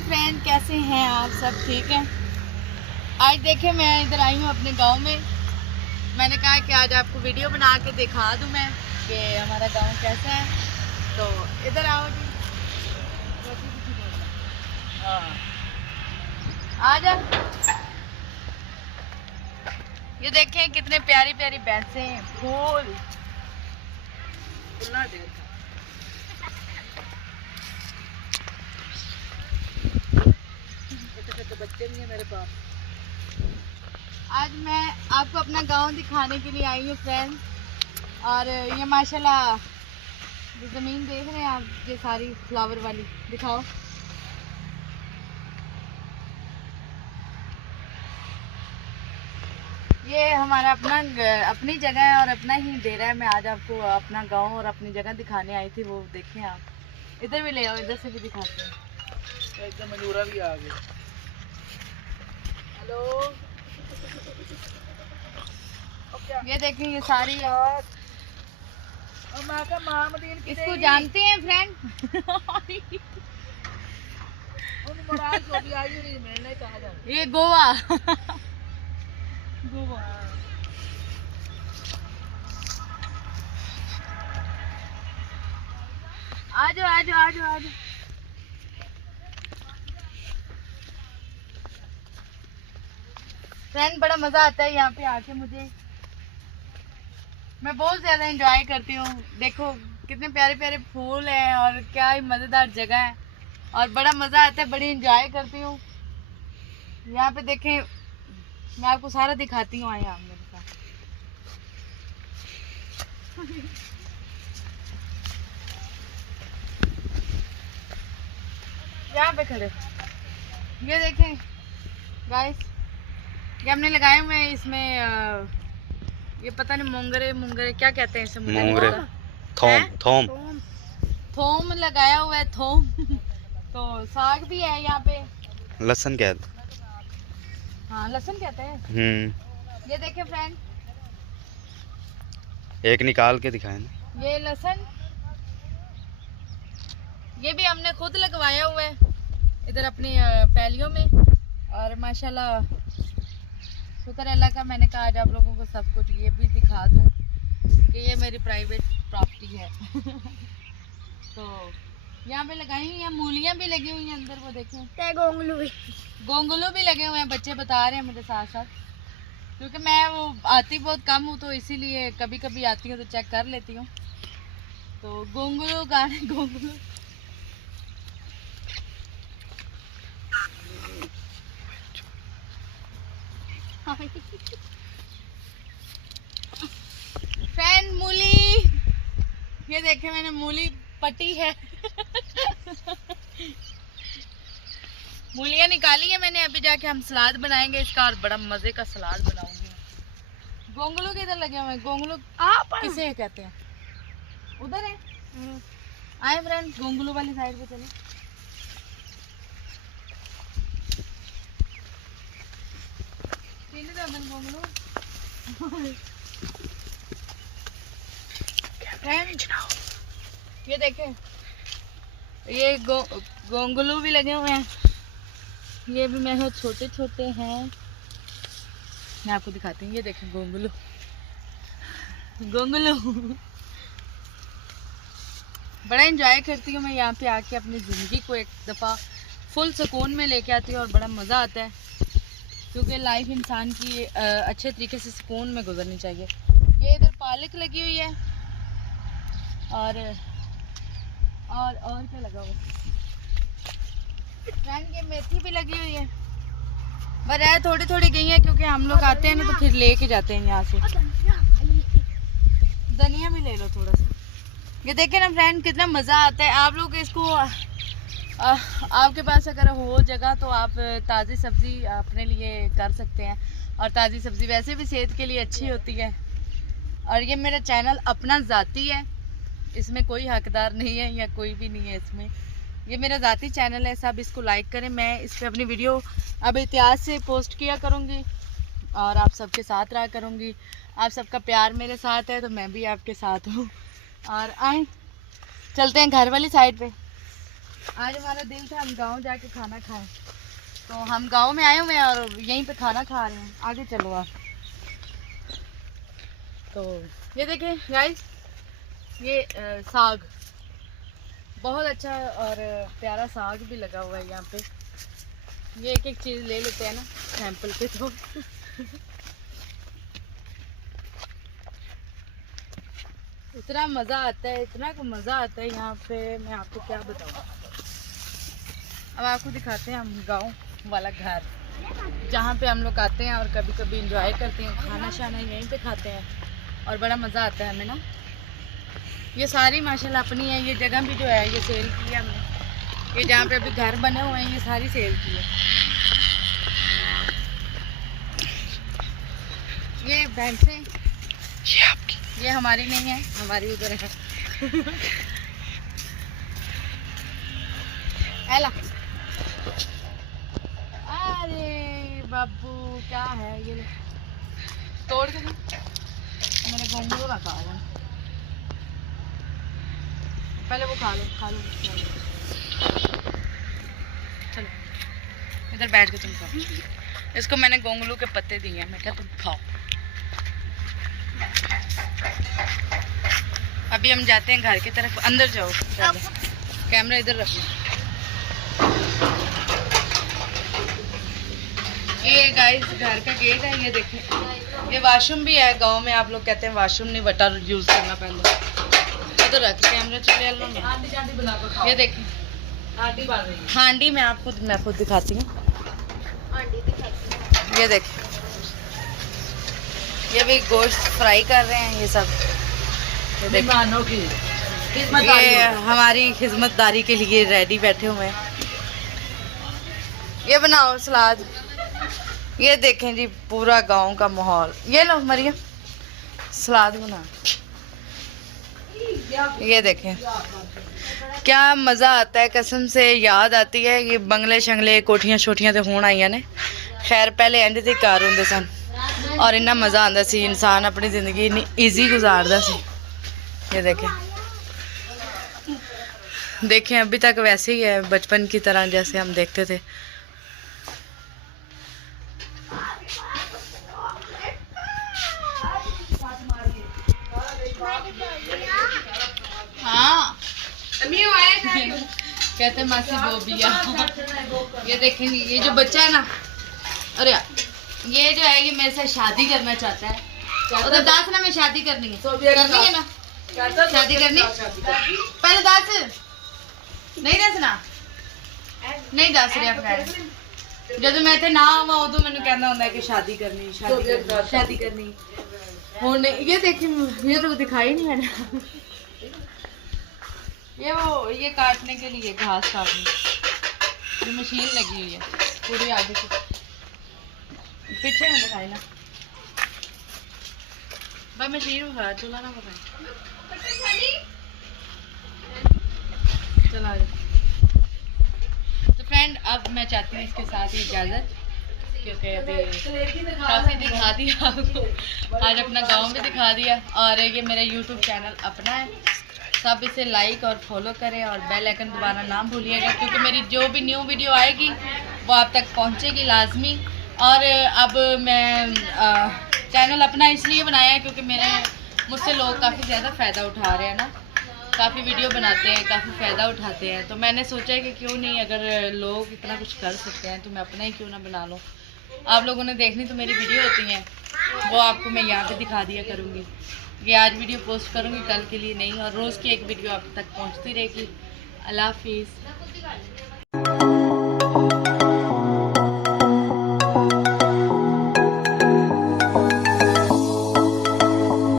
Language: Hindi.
मॉर्निंग फ्रेंड, कैसे हैं आप सब? ठीक है। आज देखें मैं इधर आई हूँ अपने गांव में। मैंने कहा कि आज आपको वीडियो बना के दिखा दूँ मैं कि हमारा गांव कैसा है। तो इधर आओ जी। आ जा। ये देखें कितने प्यारी प्यारी भैंसे हैं। फूल तो बच्चे भी हैं मेरे पास। आज मैं आपको अपना गांव दिखाने के लिए आई हूँ फ्रेंड। और ये माशाल्लाह जो ज़मीन देख रहे हैं आप, ये सारी फ्लावर वाली दिखाओ। ये हमारा अपनी जगह है और अपना ही डेरा है। मैं आज आपको अपना गांव और अपनी जगह दिखाने आई थी, वो देखें आप। इधर भी ले आओ, इधर से भी दिखाते हैं। एकदम मनूरा भी आ गया। हेलो, ये देखें ये सारी इसको जानते हैं फ्रेंड? ये गोवा गोवा। आजो आजो आजो आजो। फ्रेंड बड़ा मजा आता है यहाँ पे आके मुझे। मैं बहुत ज्यादा एंजॉय करती हूँ। देखो कितने प्यारे प्यारे फूल हैं और क्या ही मजेदार जगह है और बड़ा मजा आता है, बड़ी एंजॉय करती हूँ। यहाँ पे देखें, मैं आपको सारा दिखाती हूँ। आए आप मेरे साथ। यहाँ पे खड़े, ये देखें गाइस, ये हमने लगाए हुए हैं। इसमें ये पता नहीं मुंगरे क्या कहते हैं इसे? मुंगरे, थोम थोम लगाया हुआ है। थोम तो साग भी है यहाँ पे। लहसुन कहते, हाँ लहसुन कहते हैं। ये देखें फ्रेंड, एक निकाल के दिखाए ना। ये लहसुन, ये भी हमने खुद लगवाया हुआ है इधर अपनी पैलियों में। और माशाल्लाह शुक्र अल्लाह का। मैंने कहा आज आप लोगों को सब कुछ ये भी दिखा दूँ कि ये मेरी प्राइवेट प्रॉपर्टी है। तो यहाँ पे लगाई हुई हैं, मूलियाँ भी लगी हुई हैं अंदर, वो देखें। गोंगलू भी लगे हुए हैं, बच्चे बता रहे हैं मेरे साथ साथ। क्योंकि मैं वो आती बहुत कम हूँ तो इसीलिए कभी कभी आती हूँ तो चेक कर लेती हूँ। तो गोंगलू गाने गोंगलू। फ्रेंड मूली, ये देखे मैंने मूली पटी है। मूलियाँ निकाली है मैंने, अभी जाके हम सलाद बनाएंगे इसका और बड़ा मजे का सलाद बनाऊंगी। गोंगलू किधर लगे हुए हैं? गोंगलू किसे कहते हैं? उधर है। आए फ्रेंड, गोंगलू वाली साइड पे चले। गोंगलू ये देखें, ये गोंगलू भी लगे हुए हैं। ये भी मैं छोटे छोटे हैं, मैं आपको दिखाती हूँ। ये देखें गोंगलू गोंगलू। बड़ा एंजॉय करती हूँ मैं यहाँ पे आके। अपनी ज़िंदगी को एक दफ़ा फुल सुकून में लेके आती हूँ और बड़ा मज़ा आता है। क्योंकि लाइफ इंसान की अच्छे तरीके से सुकून में गुजरनी चाहिए। ये इधर पालक लगी हुई है और क्या लगा हुआ? फ्रेंड ये मेथी भी लगी हुई है। बजाय थोड़ी थोड़ी गई है क्योंकि हम लोग आते हैं ना तो फिर लेके जाते हैं यहाँ से। धनिया भी ले लो थोड़ा सा। ये देखे ना फ्रेंड, कितना मज़ा आता है। आप लोग इसको आपके पास अगर हो जगह तो आप ताज़ी सब्ज़ी अपने लिए कर सकते हैं। और ताज़ी सब्ज़ी वैसे भी सेहत के लिए अच्छी होती है। और ये मेरा चैनल अपना ज़ाती है, इसमें कोई हकदार नहीं है या कोई भी नहीं है इसमें। ये मेरा ज़ाती चैनल है, सब इसको लाइक करें। मैं इस पर अपनी वीडियो अब इतिहास से पोस्ट किया करूँगी और आप सबके साथ रहा करूँगी। आप सबका प्यार मेरे साथ है तो मैं भी आपके साथ हूँ। और आए चलते हैं घर वाली साइड पे। आज हमारा दिल था हम गांव जाके खाना खाएं, तो हम गांव में आए हुए हैं और यहीं पे खाना खा रहे हैं। आगे चलो आप। तो ये देखें गाइस, ये साग बहुत अच्छा और प्यारा साग भी लगा हुआ है यहाँ पे। ये एक एक चीज़ ले लेते हैं ना सैंपल पे। तो इतना मज़ा आता है, इतना को मज़ा आता है यहाँ पे, मैं आपको क्या बताऊँ। अब आपको दिखाते हैं हम गांव वाला घर, जहाँ पे हम लोग आते हैं और कभी कभी इंजॉय करते हैं, खाना शाना यहीं पे खाते हैं और बड़ा मज़ा आता है हमें ना। ये सारी माशाल्लाह अपनी है। ये जगह भी जो है ये सेल की है हमने। ये जहाँ पे अभी घर बने हुए हैं ये सारी सेल की है। ये भैंसें ये आपकी, ये हमारी नहीं है, हमारी उधर है। एला, अरे बाबू क्या है ये, तोड़ के दो। मेरे घुंघरू ना खा लो, पहले वो खा लो खा लो। चलो इधर बैठ के तुम खाओ। इसको मैंने गोंगलू के पत्ते दिए हैं, मैं क्या तुम खाओ। अभी हम जाते हैं घर की तरफ, अंदर जाओ। कैमरा इधर रखो। ये गाइस घर का गेट है, ये देखें। ये वॉशरूम भी है। गांव में आप लोग कहते हैं वॉशरूम नहीं बटा यूज करना पहले। इधर रख कैमरा चले। ये देखें हांडी, मैं खुद दिखाती हूँ। ये देखें, ये भी गोश्त फ्राई कर रहे हैं ये सब। ये हमारी खिदमतदारी के लिए रेडी बैठे हुए हैं। ये बनाओ सलाद। ये देखें जी पूरा गांव का माहौल। ये लो मरियम सलाद बना। ये देखें क्या मज़ा आता है, कसम से याद आती है। ये बंगले शंगले कोठियां छोटियां तो होण आईयां ने। खैर पहले इंज दे घर होंदे सन और इन्ना मज़ा आंदा सी, इंसान अपनी ज़िंदगी इन्नी ईजी गुजारदा सी। ये देखें अभी तक वैसे ही है, बचपन की तरह जैसे हम देखते थे। हाँ कहते मासी बोबिया। ये देखेंगे ये जो बच्चा है ना, अरे ये जो है ये मेरे से शादी करना चाहता है। उधर दास ना मैं शादी करनी है ना, शादी करनी। पहले दस नहीं दसना, नहीं दस रहा। जब मैं इतने ना आवा उदो मैंने कहना होता है कि शादी करनी शादी करनी। हुण ये देखिए, ये तो दिखाई नहीं मैंने। ये काटने के लिए घास काटने ये मशीन लगी हुई है पूरी आगे से, पीछे में दिखाई ना भाई मशीन में खड़ा चला ना पता चला। तो फ्रेंड अब मैं चाहती हूँ इसके साथ ही इजाज़त, क्योंकि अभी काफ़ी दिखा दिया आपको, आज अपना गांव भी दिखा दिया। और ये मेरा यूट्यूब चैनल अपना है, सब इसे लाइक और फॉलो करें और बेल आइकन दोबारा ना भूलिएगा, क्योंकि मेरी जो भी न्यू वीडियो आएगी वो आप तक पहुंचेगी लाजमी। और अब मैं चैनल अपना इसलिए बनाया है क्योंकि मुझसे लोग काफ़ी ज़्यादा फ़ायदा उठा रहे हैं ना, काफ़ी वीडियो बनाते हैं, काफ़ी फ़ायदा उठाते हैं। तो मैंने सोचा है कि क्यों नहीं, अगर लोग इतना कुछ कर सकते हैं तो मैं अपना ही क्यों ना बना लूँ। आप लोगों ने देखनी तो मेरी वीडियो होती हैं, वो आपको मैं यहाँ पे दिखा दिया करूँगी। ये आज वीडियो पोस्ट करूँगी, कल के लिए नहीं, और रोज़ की एक वीडियो आप तक पहुँचती रहेगी। अल्लाह हाफिज़।